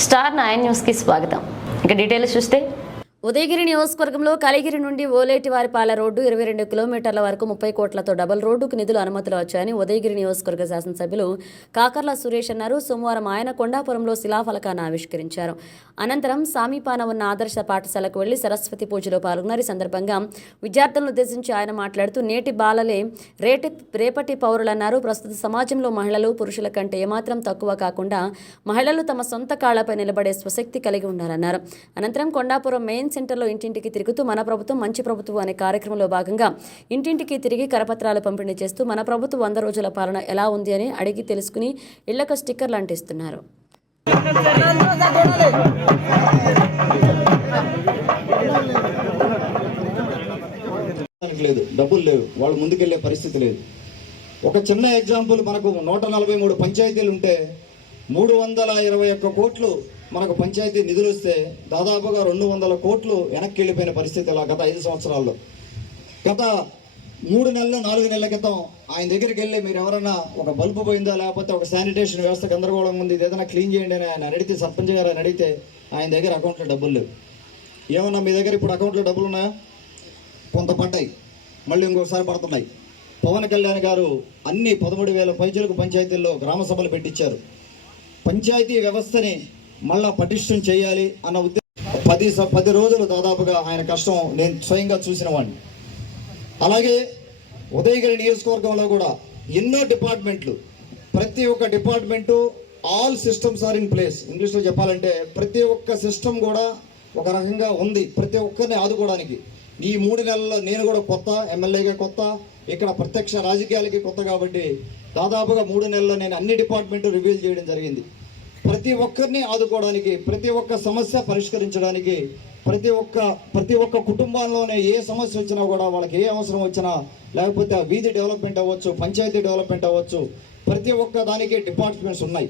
Star nine న్యూస్కి స్వాగతం. ఇక డీటెయిల్స్ చూస్తే ఉదయగిరి నియోజకవర్గంలో కలిగిరి నుండి ఓలేటివారిపాల రోడ్డు ఇరవై రెండు కిలోమీటర్ల వరకు ముప్పై కోట్లతో డబుల్ రోడ్డుకు నిధులు అనుమతులు వచ్చాయని ఉదయగిరి నియోజకవర్గ శాసనసభ్యులు కాకర్ల సురేష్ అన్నారు. సోమవారం ఆయన కొండాపురంలో శిలాఫలకాన్ని ఆవిష్కరించారు. అనంతరం సామీపాన ఉన్న ఆదర్శ పాఠశాలకు వెళ్ళి సరస్వతి పూజలో పాల్గొన్నారు. ఈ సందర్భంగా విద్యార్థులను ఉద్దేశించి ఆయన మాట్లాడుతూ నేటి బాలలే రేటి రేపటి పౌరులన్నారు. ప్రస్తుత సమాజంలో మహిళలు పురుషుల కంటే ఏమాత్రం తక్కువ కాకుండా మహిళలు తమ సొంత కాళ్ళపై నిలబడే స్వశక్తి కలిగి ఉన్నారన్నారు అనంతరం కొండాపురం మెయిన్ సెంటర్లో ఇంటింటికి తిరుగుతూ మన ప్రభుత్వం మంచి ప్రభుత్వం అనే కార్యక్రమంలో భాగంగా ఇంటింటికి తిరిగి కరపత్రాలు పంపిణీ చేస్తూ మన ప్రభుత్వం వంద రోజుల పాలన ఎలా ఉంది అని అడిగి తెలుసుకుని ఇళ్ళకు స్టిక్కర్లు అంటిస్తున్నారు. లేదు డబ్బులు లేవు. వాళ్ళు ముందుకెళ్ళే పరిస్థితి లేదు. ఒక చిన్న ఎగ్జాంపుల్ మనకు నూట నలభై మూడు పంచాయతీలు ఉంటే మూడు వందల ఇరవై ఒక్క కోట్లు మనకు పంచాయతీ నిధులు వస్తే దాదాపుగా రెండు వందల కోట్లు వెనక్కి వెళ్ళిపోయిన పరిస్థితి అలా గత ఐదు సంవత్సరాల్లో. గత మూడు నెలలు నాలుగు నెలల క్రితం ఆయన దగ్గరికి వెళ్ళి మీరు ఎవరన్నా ఒక బల్బు పోయిందా లేకపోతే ఒక శానిటేషన్ వ్యవస్థ గందరగోళం ఉంది ఏదైనా క్లీన్ చేయండి అని ఆయన అడిగితే సర్పంచ్ గారు అని అడిగితే ఆయన దగ్గర అకౌంట్లో డబ్బులు లేవు. ఏమన్నా మీ దగ్గర ఇప్పుడు అకౌంట్లో డబ్బులు ఉన్నాయా? కొంత పడ్డాయి. మళ్ళీ ఇంకొకసారి పడుతున్నాయి. పవన్ కళ్యాణ్ గారు అన్ని పదమూడు వేల పైచలకు పంచాయతీల్లో గ్రామ సభలు పెట్టించారు పంచాయతీ వ్యవస్థని మళ్ళా పటిష్టం చేయాలి అన్న ఉద్దేశం పది స- పది రోజులు దాదాపుగా ఆయన కష్టం నేను స్వయంగా చూసిన వాడిని. అలాగే ఉదయగిరి నియోజకవర్గంలో కూడా ఎన్నో డిపార్ట్మెంట్లు ప్రతి ఒక్క department all systems are in place. ఇంగ్లీష్లో చెప్పాలంటే ప్రతి ఒక్క సిస్టమ్ కూడా ఒక రకంగా ఉంది. ప్రతి ఒక్కరిని ఆదుకోవడానికి. ఈ మూడు నెలల్లో నేను కూడా కొత్త ఎమ్మెల్యేగా కొత్త ఇక్కడ ప్రత్యక్ష రాజకీయాలకి కొత్త కాబట్టి దాదాపుగా మూడు నెలల్లో నేను అన్ని డిపార్ట్మెంట్ రివీల్ చేయడం జరిగింది. ప్రతి ఒక్కరిని ఆదుకోవడానికి ప్రతి ఒక్క సమస్య పరిష్కరించడానికి ప్రతి ఒక్క ప్రతి ఒక్క కుటుంబాల్లోనే ఏ సమస్య వచ్చినా కూడా వాళ్ళకి ఏ అవసరం వచ్చినా లేకపోతే ఆ వీధి డెవలప్మెంట్ అవ్వచ్చు పంచాయతీ డెవలప్మెంట్ అవ్వచ్చు ప్రతి ఒక్క దానికి డిపార్ట్మెంట్స్ ఉన్నాయి.